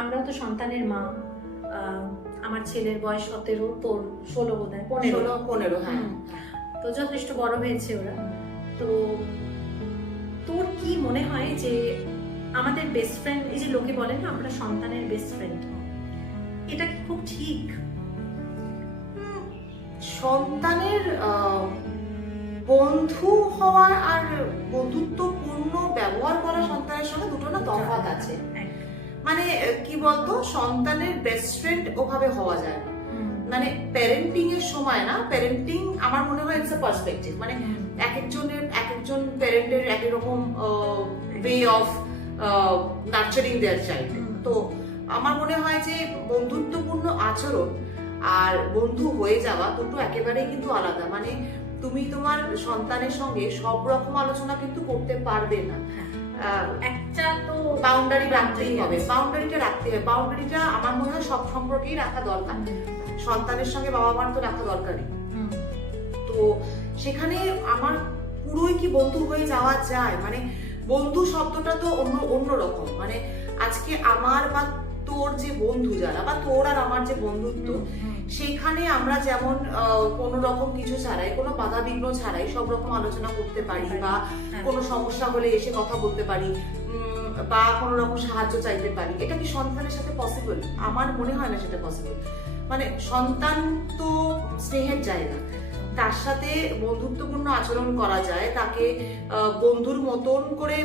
আমরাও তো সন্তানের মা। আমার ছেলের বয়স 17, তোর 16 বোধহয়, 15। হ্যাঁ। তো যথেষ্ট বড় হয়েছে ওরা। তো তোর কি মনে হয় যে আমাদের বেস্ট ফ্রেন্ড, এই যে লোকে বলে না আমরা সন্তানের বেস্ট ফ্রেন্ড, এটা কি খুব ঠিক? সন্তানের বন্ধু হওয়া আর বন্ধুত্বপূর্ণ ব্যবহার করা সন্তানের সঙ্গে দুটো না তফাৎ আছে। মানে কি বলতো, সন্তানের বেস্ট ফ্রেন্ড ওভাবে হওয়া যায় না। মানে প্যারেন্টিং এর সময় না, প্যারেন্টিং আমার মনে হয় ইটস আ পার্সপেক্টিভ। মানে এক একজন প্যারেন্টের এক রকম way of nurturing their child. তো আমার মনে হয় যে বন্ধুত্বপূর্ণ আচরণ আর বন্ধু হয়ে যাওয়া দুটো একেবারেই কিন্তু আলাদা। মানে তুমি তোমার সন্তানের সঙ্গে সব রকম আলোচনা কিন্তু করতে পারবে না, একটা তো বাউন্ডারি রাখতেই হবে। বাউন্ডারিটা রাখতে হবে। বাউন্ডারিটা আমার মনে হয় সব সম্পর্কেই রাখা দরকার। সন্তানের সঙ্গে বাবা মার তো রাখা দরকারই। তো সেখানে আমার পুরোই কি বন্ধু হয়ে যাওয়া যায়? মানে বন্ধু শব্দটা তো অন্যরকম। মানে আজকে আমার বা তোর যে বন্ধু যারা, বা তোর আর আমার যে বন্ধুত্ব, সেখানে আমরা যেমন কোনো রকম কিছু ছাড়াই, কোনো বাধা বিঘ্ন ছাড়াই সব রকম আলোচনা করতে পারি, বা কোনো সমস্যা হলে এসে কথা বলতে পারি, বা কোনো রকম সাহায্য চাইতে পারি, এটা কি সন্তানের সাথে পসিবল? আমার মনে হয় না সেটা পসিবল। মানে সন্তান তো স্নেহের জায়গা, তার সাথে বন্ধুত্বপূর্ণ আচরণ করা যায়, তাকে বন্ধুর মতন করে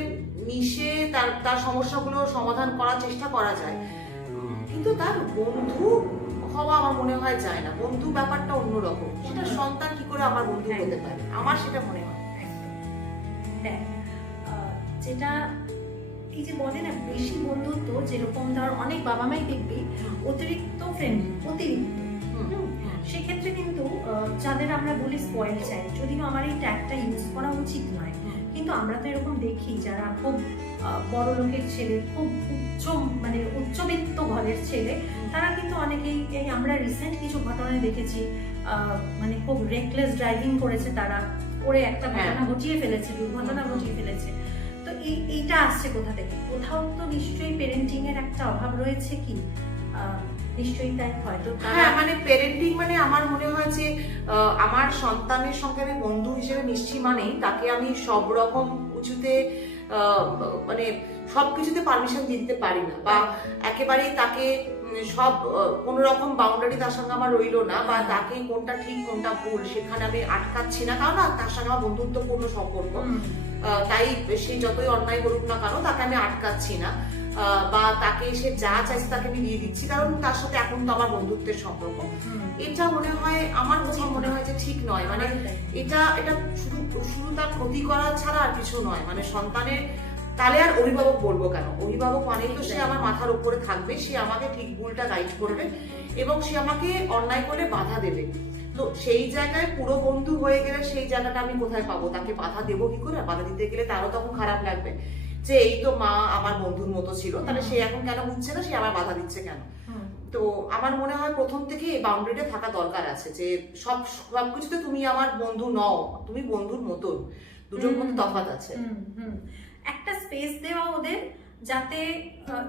মিশে তার সমস্যাগুলো সমাধান করার চেষ্টা করা যায়, কিন্তু তার বন্ধু হওয়া আমার মনে হয় যায় না। বন্ধু ব্যাপারটা অন্যরকম। সেটা সন্তান কি করে আমার বন্ধু হতে পারে, আমার সেটা মনে হয়। যেটা এই যে বলে না বেশি বন্ধুত্ব, যেরকম ধর অনেক বাবা মাই দেখবি অতিরিক্ত ফ্রেন্ডলি, অতিরিক্ত। সেক্ষেত্রে কিন্তু যাদের আমরা বলি স্পয়েল চাইল্ড, যদিও আমার এই ট্যাগটা ইউজ করা উচিত নয়, কিন্তু আমরা তো এরকম দেখি যারা খুব বড় লোকের ছেলে, খুব উচ্চবিত্ত ঘরের ছেলে, তারা কিন্তু অনেকেই, এই আমরা রিসেন্ট কিছু ঘটনায় দেখেছি, মানে খুব রেকলেস ড্রাইভিং করেছে তারা, করে একটা ঘটনা ঘটিয়ে ফেলেছে, দুর্ঘটনা ঘটিয়ে ফেলেছে। তো এইটা আসছে কোথা থেকে? কোথাও তো নিশ্চয়ই প্যারেন্টিং এর একটা অভাব রয়েছে কি? নিশ্চয়ই তাই। হয়তো মানে প্যারেন্টিং মানে আমার মনে হয় যে আমার সন্তানের সঙ্গে আমি বন্ধু হিসেবে মিশছি, মানে তাকে আমি সব রকম কিছুতে মানে সবকিছুতে পারমিশন দিতে পারি না, বা একেবারেই তাকে সব কোন রকম বাউন্ডারি তার সঙ্গে আমার রইলো না, বা তাকে কোনটা ঠিক কোনটা ভুল সেখানে আমি আটকাচ্ছি না, কারণ তার সঙ্গে আমার বন্ধুত্বপূর্ণ সম্পর্ক। তাই সে যতই অন্যায় করুক না কেন তাকে আমি আটকাচ্ছি না, বা তাকে সে যা চাইছে তাকে আমি দিয়ে দিচ্ছি, কারণ তার সাথে এখন তো আমার বন্ধুত্বের সম্পর্ক। এটা মনে হয়, আমার কোথাও মনে হয় যে ঠিক নয়। মানে এটা শুধু তার ক্ষতি করা ছাড়া আর কিছু নয়। মানে সন্তানের, তাহলে আর অভিভাবক বলবো কেন? অভিভাবক মানেই তো সে আমার মাথার উপরে থাকবে, সে আমাকে ঠিক ভুলটা গাইড করবে, এবং সে আমাকে অন্যায় করে বাধা দেবে। তো সেই জায়গায় পুরো বন্ধু হয়ে গেলে সেই জায়গাটা আমি কোথায় পাবো? তাকে বাধা দেবো কি করে? বাধা দিতে গেলে তারও তখন খারাপ লাগবে যে এই তো মা আমার বন্ধুর মতো ছিল, তাহলে সে এখন কেন বুঝছে না, সে আমার বাধা দিচ্ছে কেন? তো আমার মনে হয় প্রথম থেকে এই বাউন্ডারিটা থাকা দরকার আছে, যে সবকিছুতে তুমি আমার বন্ধু নও, তুমি বন্ধুর মতন। দুটোর মধ্যে তফাৎ আছে। একটা স্পেস দেওয়া ওদের, যাতে,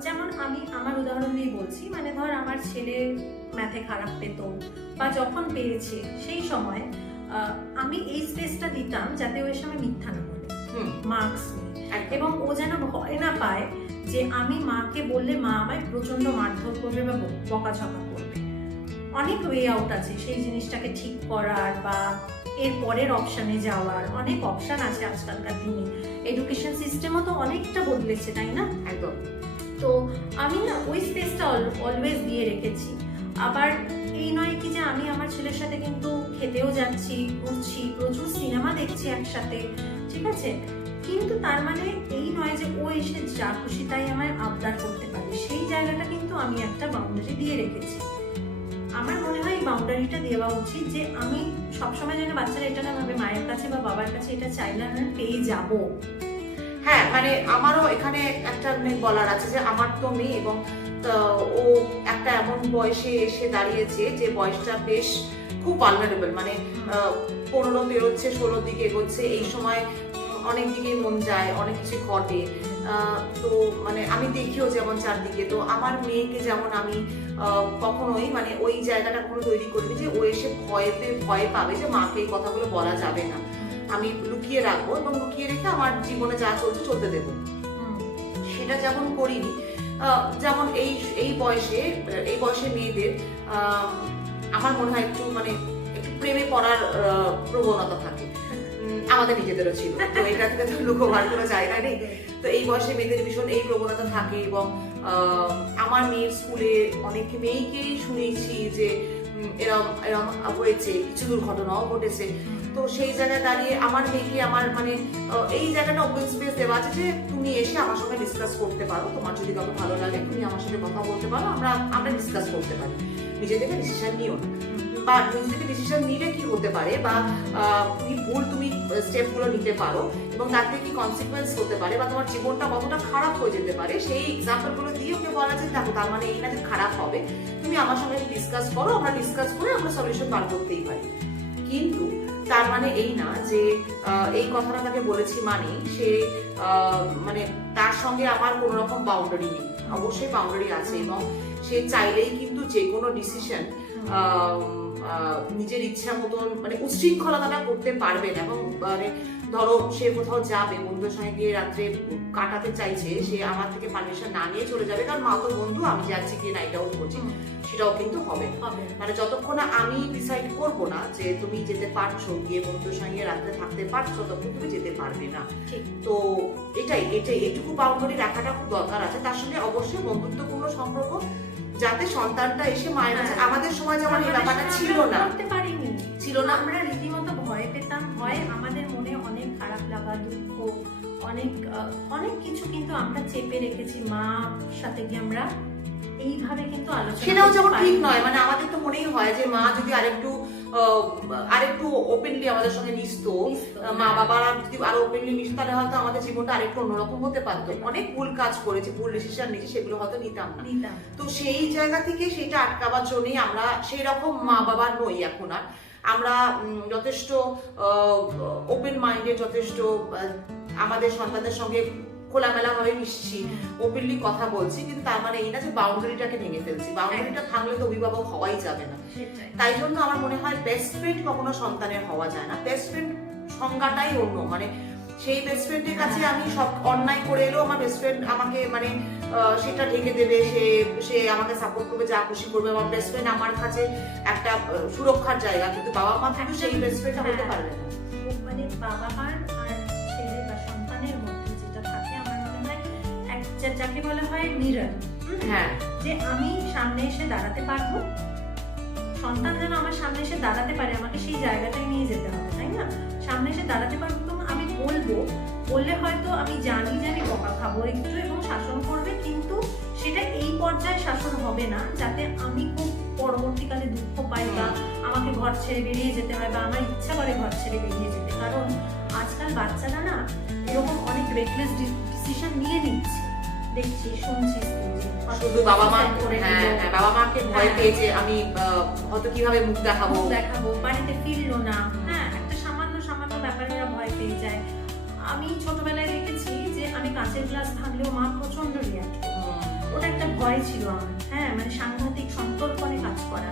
যেমন আমি আমার উদাহরণ দিয়ে বলছি, মানে ধর আমার ছেলে ম্যাথে খারাপ পেত, বা যখন পেয়েছে সেই সময় আমি এই স্পেসটা দিতাম যাতে ওই সময় মিথ্যা না বলে, মার্কস নিয়ে, এবং ও যেন ভয় না পায় যে আমি মাকে বললে মা আমায় প্রচন্ড মারধর করবে বা বকাঝকা করবে। অনেক ওয়ে আউট আছে সেই জিনিসটাকে ঠিক করার, বা এর পরের অপশানে যাওয়ার। অনেক অপশান আছে আজকালকার দিনে, এডুকেশন সিস্টেমও তো অনেকটা বদলেছে, তাই না? একদম। তো আমি না ওই স্পেসটা অলওয়েজ দিয়ে রেখেছি। আবার এই নয় কি যে আমি আমার ছেলের সাথে কিন্তু খেতেও যাচ্ছি, ঘুরছি, প্রচুর সিনেমা দেখছি একসাথে, ঠিক আছে, কিন্তু তার মানে এই নয় যে ও এসে যা খুশি তাই আমায় আবদার করতে পারে। সেই জায়গাটা কিন্তু আমি একটা বাউন্ডারি দিয়ে রেখেছি। আমার মনে হয় এই বাউন্ডারিটা দেওয়া উচিত, যে আমি সবসময় যেন বাচ্চারা এটা না ভাবে মায়ের কাছে বা বাবার কাছে এটা চাইলে আমি পেয়ে যাব। হ্যাঁ, মানে আমারও এখানে একটা বলার আছে যে আমার তো মেয়ে, এবং ও একটা এমন বয়সে এসে দাঁড়িয়েছে যে বয়সটা বেশ খুব ভালনারেবল। মানে 15 পেরোচ্ছে, 16 দিকে এগোচ্ছে। এই সময় অনেক দিকে মন যায়, অনেক কিছু ঘটে। তো মানে আমি দেখিও যেমন চারদিকে, তো আমার মেয়েকে যেমন আমি কখনোই মানে ওই জায়গাটা কখনো তৈরি করিনি যে ও এসে ভয় পাবে যে মাকে এই কথাগুলো বলা যাবে না। আমি লুকিয়ে রাখবো এবং লুকিয়ে রেখে আমার জীবনে যা চলছে চলতে দেবো, সেটা যেমন করিনি। যেমন এই বয়সে মেয়েদের আমার মনে হয় একটু মানে একটু প্রেমে পড়ার প্রবণতা থাকে, আমাদের নিজেদেরও ছিল, তো এটা থেকে তো লুকোবার কোনো জায়গা নেই। তো এই বয়সে মেয়েদের ভীষণ এই প্রবণতা থাকে এবং আমার মেয়ের স্কুলে অনেক মেয়েকেই শুনেছি যে এরম হয়েছে, কিছু দুর্ঘটনাও ঘটেছে। তো সেই জায়গায় দাঁড়িয়ে আমার মেয়েকে আমার মানে এই জায়গাটা ওপেন স্পেস দেওয়া আছে যে তুমি এসে আমার সঙ্গে ডিসকাস করতে পারো, তোমার যদি কাউকে ভালো লাগে তুমি আমার সাথে কথা বলতে পারো, আমরা ডিসকাস করতে পারি, নিজে থেকে ডিসিশন নিও না। বা নিজে থেকে ডিসিশন নিলে কি হতে পারে বা তুমি স্টেপগুলো নিতে পারো এবং তার থেকে কি কনসিকুয়েন্স হতে পারে বা তোমার জীবনটা কতটা খারাপ হয়ে যেতে পারে, সেই এক্সাম্পলগুলো দিয়ে ওকে বলা যায় দেখো তার মানে এই না যে খারাপ হবে, তুমি আমার সঙ্গে ডিসকাস করো, আমরা ডিসকাস করে আমরা সলিউশন বার করতেই পারি। কিন্তু তার মানে এই না যে এই কথাটা তাকে বলেছি মানে সে মানে তার সঙ্গে আমার কোনো রকম বাউন্ডারি নেই, অবশ্যই বাউন্ডারি আছে এবং সে চাইলেই কিন্তু যে কোনো ডিসিশন নিজের ইচ্ছা মতন মানে উচ্ছৃঙ্খলতা করতে পারবে না। এবং মানে ধরো সে কোথাও যাবে বন্ধুদের সঙ্গে গিয়ে রাত্রে কাটাতে চাইছে, সে আমার থেকে পারমিশন না নিয়ে চলে যাবে কারণ মা তো বন্ধু, আমি যাচ্ছি গিয়ে নাইট আউট করছি, সেটাও কিন্তু হবে মানে যতক্ষণ আমি ডিসাইড করব না যে তুমি যেতে পারছো, গিয়ে বন্ধুদের সঙ্গে রাত্রে থাকতে পারছো, তখন তুমি যেতে পারবে না। তো এটাই এইটুকু বাউন্ডারি রাখাটা খুব দরকার আছে। তার সঙ্গে অবশ্যই বন্ধুত্বপূর্ণ সম্পর্ক, যাতে সন্তানটা এসে মায়ের কাছে, আমাদের সময় যেমন এই ব্যাপারটা ছিল না, আমরা রীতিমতো ভয় পেতাম, হয় আমাদের মনে অনেক খারাপ লাগা, দুঃখ, অনেক কিছু কিন্তু আমরা চেপে রেখেছি, মার সাথে গিয়ে আমরা এইভাবে কিন্তু আলোচনা, সেটাও যেমন ঠিক নয়। মানে আমাদের তো মনেই হয় যে মা যদি আরেকটু ওপেনলি আমাদের সঙ্গে মিশতো, মা বাবারা যদি আরো ওপেনলি মিশতো, তাহলে হয়তো আমাদের জীবনটা আরেকটু অন্যরকম হতে পারতো। অনেক ভুল কাজ করেছে, ভুল ডিসিশন নিয়েছি, সেগুলো হয়তো নিতাম না। তো সেই জায়গা থেকে সেটা আটকাবার জন্যই আমরা সেই রকম মা বাবা নই এখন আর। আমরা যথেষ্ট ওপেন মাইন্ডেড, যথেষ্ট আমাদের সন্তানদের সঙ্গে খোলামেলা ভাবে মিশছি, ওপেনলি কথা বলছি, কিন্তু তার মানে এই না যে বাউন্ডারিটাকে ভেঙে ফেলছি। বাউন্ডারিটা ভাঙলে তো অভিভাবক হওয়াই যাবে না। তাই জন্য আমার মনে হয় বেস্ট ফ্রেন্ড কখনো সন্তানের হওয়া যায় না। বেস্ট ফ্রেন্ড সংজ্ঞাটাই অন্য, মানে সেই বেস্ট ফ্রেন্ডের কাছে আমি সব অন্যায় করে এলেও আমার বেস্ট ফ্রেন্ড আমাকে মানে সেটা ঢেকে দেবে, সে আমাকে সাপোর্ট করবে, যা খুশি করবে। আমার বেস্ট ফ্রেন্ড আমার কাছে একটা সুরক্ষার জায়গা, কিন্তু বাবা মা কিন্তু সেই বেস্ট ফ্রেন্ডটা হতে পারবে না। মানে বাবা মার আর ছেলে বা সন্তানের মধ্যে যেটা থাকে আমার মনে হয় যাকে বলা হয় মিরর, হ্যাঁ, যে আমি সামনে এসে দাঁড়াতে পারবো, সন্তান যেন আমার সামনে এসে দাঁড়াতে পারে, আমাকে সেই জায়গাটায় নিয়ে যেতে হবে, তাই না? সামনে এসে দাঁড়াতে পারবো, তো আমি বললে হয়তো আমি জানি যে আমি বকা খাবো একটু এবং শাসন করবে, কিন্তু সেটা এই পর্যায়ে শাসন হবে না যাতে আমি খুব পরবর্তীকালে দুঃখ পাই বা আমাকে ঘর ছেড়ে বেরিয়ে যেতে হয় বা আমার ইচ্ছা করে ঘর ছেড়ে বেরিয়ে যেতে। কারণ আজকাল বাচ্চারা না এরকম অনেক রেকলেস ডিসিশন নিয়ে নিচ্ছে, দেখছি শুনছি, শুধু বাবা মাকে ভয় পেয়েছে আমি হয়তো কিভাবে মুখ দেখাবো, বাড়িতে ফিরলো না, হ্যাঁ একটা সামান্য ব্যাপারে ওরা ভয় পেয়ে যায়। আমি ছোটবেলায় দেখেছি যে আমি কাঁচের গ্লাস ভাঙলেও মা প্রচন্ড রিয়াক্ট করতো, ওটা একটা ভয় ছিল আমার, হ্যাঁ মানে সাংঘাতিক সন্তর্পণে কাজ করা।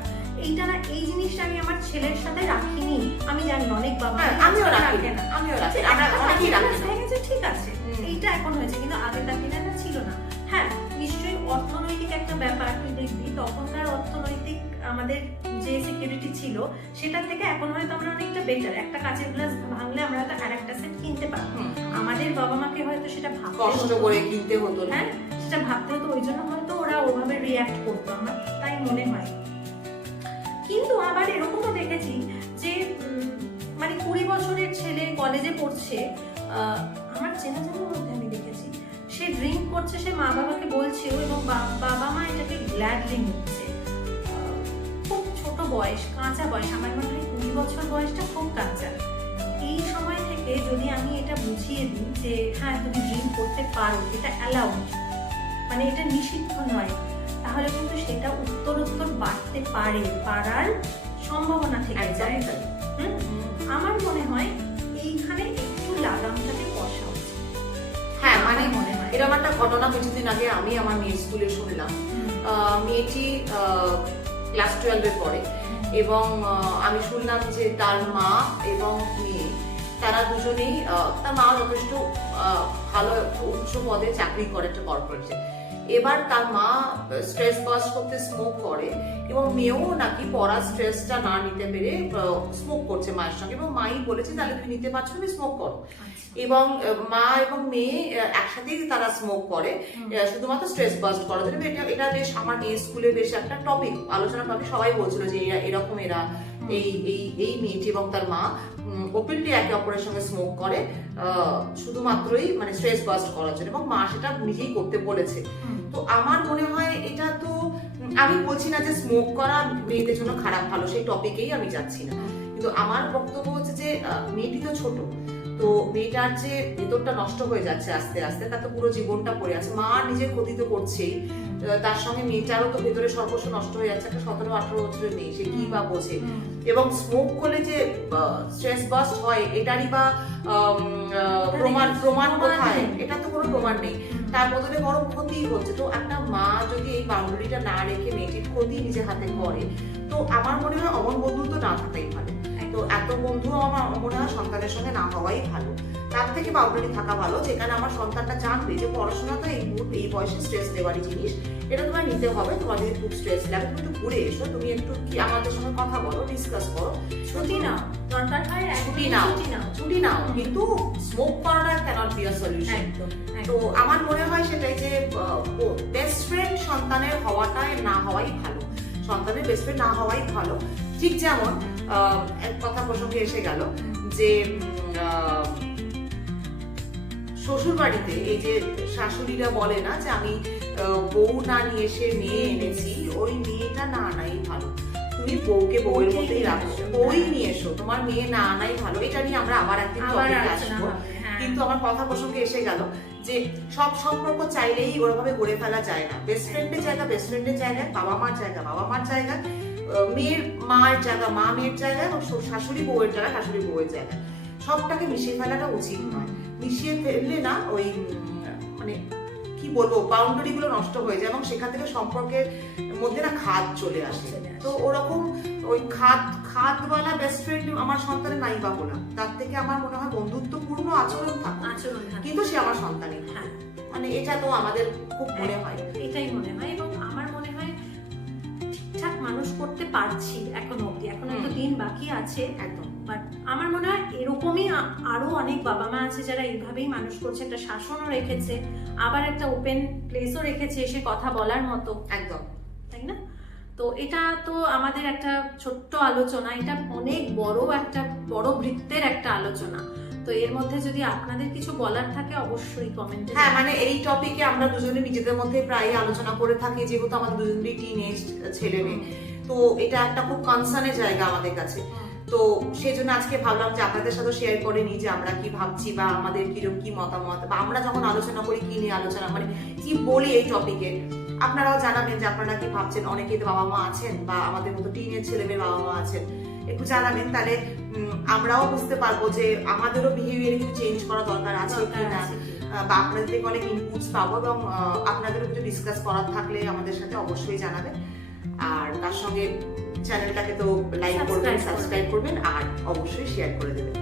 এই জিনিসটা আমি আমার ছেলের সাথে রাখিনি, আমি জানি অনেক বাবা আমিও রাখি না, ঠিক আছে এইটা এখন হয়েছে, কিন্তু আগেকার দিনে না ছিল না। হ্যাঁ নিশ্চয়ই অর্থনৈতিক একটা ব্যাপার, তুই দেখবি তখনকার অর্থনৈতিক আমাদের যে সিকিউরিটি ছিল সেটার থেকে এখন হয়তো আমরা অনেকটা বেটার। একটা কাঁচের গ্লাস ভাঙলে আমরা হয়তো আরেকটা সেট কিনতে পারবো, আমাদের বাবা মাকে হয়তো সেটা কষ্ট করে কিনতে হতো, হ্যাঁ সেটা ভাবতে হতো, ওই জন্য হয়তো ওরা ওভাবে রিয়াক্ট করতো, আমার তাই মনে হয়। কিন্তু আবার এরকমও দেখেছি যে মানে 20 বছরের ছেলে কলেজে পড়ছে, আমার চেনাজানার মধ্যে আমি দেখেছি সে ড্রিঙ্ক করছে, সে মা বাবাকে বলছেও এবং বাবা মা এটাকে গ্ল্যাডলি নিচ্ছে। খুব ছোট বয়স, কাঁচা বয়স, আমার মনে হয় 20 বছর বয়সটা খুব কাঁচা। এই সময় থেকে যদি আমি এটা বুঝিয়ে দিই যে হ্যাঁ তুমি ড্রিঙ্ক করতে পারো, এটা অ্যালাউড, মানে এটা নিষিদ্ধ নয়, তাহলে কিন্তু সেটা উত্তরোত্তর বাড়তে পারার সম্ভাবনা থেকে যায়। আমার মনে হয় এইখানে একটু লাগামটাকে কষা উচিত। হ্যাঁ মানে আমার মনে হয়। এরকম একটা ঘটনা কিছুদিন আগে আমি আমার মেয়ের স্কুলে শুনলাম। মেয়েটি ক্লাস 12-এ পড়ে এবং আমি শুনলাম যে তার মা এবং মেয়ে তারা দুজনেই, তার মা যথেষ্ট ভালো উচ্চ পদে চাকরি করে একটা কর্পোরেটে। এবার তার মা স্ট্রেস বাস্ট করতে স্মোক করে এবং মেয়েও নাকি পড়ার স্ট্রেসটা না নিতে পেরে স্মোক করছে মায়ের সঙ্গে, এবং মাই বলেছে তাহলে তুমি নিতে পারছো তুমি স্মোক করো। এবং মা এবং মেয়ে একসাথেই তারা স্মোক করে শুধুমাত্র স্ট্রেস বাস্ট করার জন্য। এটা বেশ আমার মেয়ে স্কুলে বেশ একটা টপিক, আলোচনা টপিক। সবাই বলছিল যে এরকম এরা এই মেয়েটি এবং তার মা ওপেনলি একে অপরের সঙ্গে স্মোক করে শুধুমাত্রই মানে স্ট্রেস বাস্ট করার জন্য, এবং মা সেটা নিজেই করতে বলেছে। তো আমার মনে হয় এটা তো, আমি বলছি না যে স্মোক করা মেয়েদের জন্য খারাপ ভালো, সেই টপিকেই আমি যাচ্ছি না, কিন্তু আমার বক্তব্য হচ্ছে যে মেয়েটি তো ছোট, তো মেয়েটার যে ভেতরটা নষ্ট হয়ে যাচ্ছে আস্তে আস্তে, তার তো পুরো জীবনটা পড়ে আছে। মা নিজের ক্ষতি তো করছেই, তার সঙ্গে মেয়েটারও তো ভেতরে সর্বস্ব নষ্ট হয়ে যাচ্ছে। একটা 17-18 বছরের মেয়ে, সে কি বা বোঝে? এবং স্মোক করলে যে স্ট্রেস বাস্ট হয় এটারই বা প্রমাণ কোথায়? এটা তো কোনো প্রমাণ নেই। তার বদলে বড় ক্ষতি হচ্ছে। তো একটা মা যদি এই বাউন্ডারিটা না রেখে মেয়েটির ক্ষতি নিজের হাতে করে, তো আমার মনে হয় অমন বন্ধুত্ব না থাকাই ভালো। তো এত বন্ধু আমার মনে হয় সন্তানের সঙ্গে না হওয়াই ভালো। তার থেকে বাউন্ডারি থাকা ভালো, যেখানে আমার সন্তানটা জানবে যে পড়াশোনা তো এই বয়সে স্ট্রেস নেওয়ারই জিনিস, এটা তোমার নিতে হবে। তোমার যদি খুব স্ট্রেস লাগে তুমি একটু ঘুরে এসো, তুমি একটু কি আমাদের সঙ্গে কথা বলো, ডিসকাস করো, ছুটি নাও, দরকার হয় ছুটি নাও, কিন্তু স্মোক করাটা ক্যানট বি আ সলিউশন। তো আমার মনে হয় সেটাই যে বেস্ট ফ্রেন্ড সন্তানের হওয়াটাই না হওয়াই ভালো, সন্তানের বেস্ট ফ্রেন্ড না হওয়াই ভালো। ঠিক যেমন এক কথা প্রসঙ্গে এসে গেল যে শ্বশুর বাড়িতে এই যে শাশুড়িরা বলে না যে আমি বউ না নিয়ে এসে মেয়ে এনেছি, ওই মেয়েটা না আনাই ভালো। তুমি বউকে বউয়ের মধ্যেই রাখো, বউই নিয়ে এসো, তোমার মেয়ে না আনাই ভালো। এটা নিয়ে আমরা আবার একদিন টপিকে আসবো। কিন্তু আমার কথা প্রসঙ্গে এসে গেল যে সব সম্পর্ক চাইলেই ওরভাবে গড়ে ফেলা যায় না। বেস্ট ফ্রেন্ডের জায়গা বেস্ট ফ্রেন্ডের জায়গায়, বাবা মার জায়গা বাবা মার জায়গা, মেয়ের মার জায়গা মা মেয়ের জায়গায়, এবং শাশুড়ি বউয়ের জায়গা শাশুড়ি বউয়ের জায়গায়। সবটাকে মিশিয়ে ফেলাটা উচিত নয়। মিশিয়ে ফেললে না ওই মানে কি বলবো, বাউন্ডারি গুলো নষ্ট হয়ে যায়, এবং সেখান থেকে সম্পর্কের মধ্যে না খাদ চলে আসে। তো ওরকম ওই খাদওয়ালা বেস্ট ফ্রেন্ড আমার সন্তানের নাই বা হলাম, তার থেকে আমার মনে হয় বন্ধুত্বপূর্ণ আচরণ থাকে, কিন্তু সে আমার সন্তানই। মানে এটা তো আমাদের খুব মনে হয়, এটাই মনে হয়। এবং আমার মনে হয় ঠিকঠাক মানুষ করতে পারছি এখনো অব্দি, এখনো তো দিন বাকি আছে একদম। বাট আমার মনে হয় এরকমই আরো অনেক বাবা মা আছে যারা এইভাবেই মানুষ করছে, একটা শাসনও রেখেছে, আবার একটা ওপেন প্লেসও রেখেছে এসে কথা বলার মতো, একদম, তাই না? তো এটা তো আমাদের একটা ছোট্ট আলোচনা, এটা অনেক বড় বৃত্তের একটা আলোচনা। তো এর মধ্যে যদি আপনাদের কিছু বলার থাকে অবশ্যই কমেন্টে। হ্যাঁ, মানে এই টপিকে আমরা দুজনে নিজেদের মধ্যে প্রায় আলোচনা করে থাকি, যেহেতু আমাদের দুজনেরই টিনেজ ছেলে মেয়ে, তো এটা একটা খুব কনসার্নের জায়গা আমাদের কাছে। তো সেই জন্য আজকে ভাবলাম যে আপনাদের সাথে শেয়ার করে নিই যে আমরা কি ভাবছি, বা আমাদের কিরকম কি মতামত, বা আমরা যখন আলোচনা করি কি নিয়ে আলোচনা, মানে কি বলি এই টপিকে। আপনারাও জানাবেন যে আপনারা কি ভাবছেন। অনেকেই তো বাবা মা আছেন, বা আমাদের মতো টিনের ছেলে মেয়ে বাবা মা আছেন, একটু জানাবেন, তাহলে আমরাও বুঝতে পারবো যে আমাদেরও বিহেভিয়ার কিছু চেঞ্জ করা দরকার আছে কিনা, বা আপনাদের থেকে অনেক ইনপুটস পাবো। এবং আপনাদেরও কিছু ডিসকাস করার থাকলে আমাদের সাথে অবশ্যই জানাবেন। আর তার সঙ্গে চ্যানেলটাকে তো লাইক করবেন, সাবস্ক্রাইব করবেন, আর অবশ্যই শেয়ার করে দেবেন।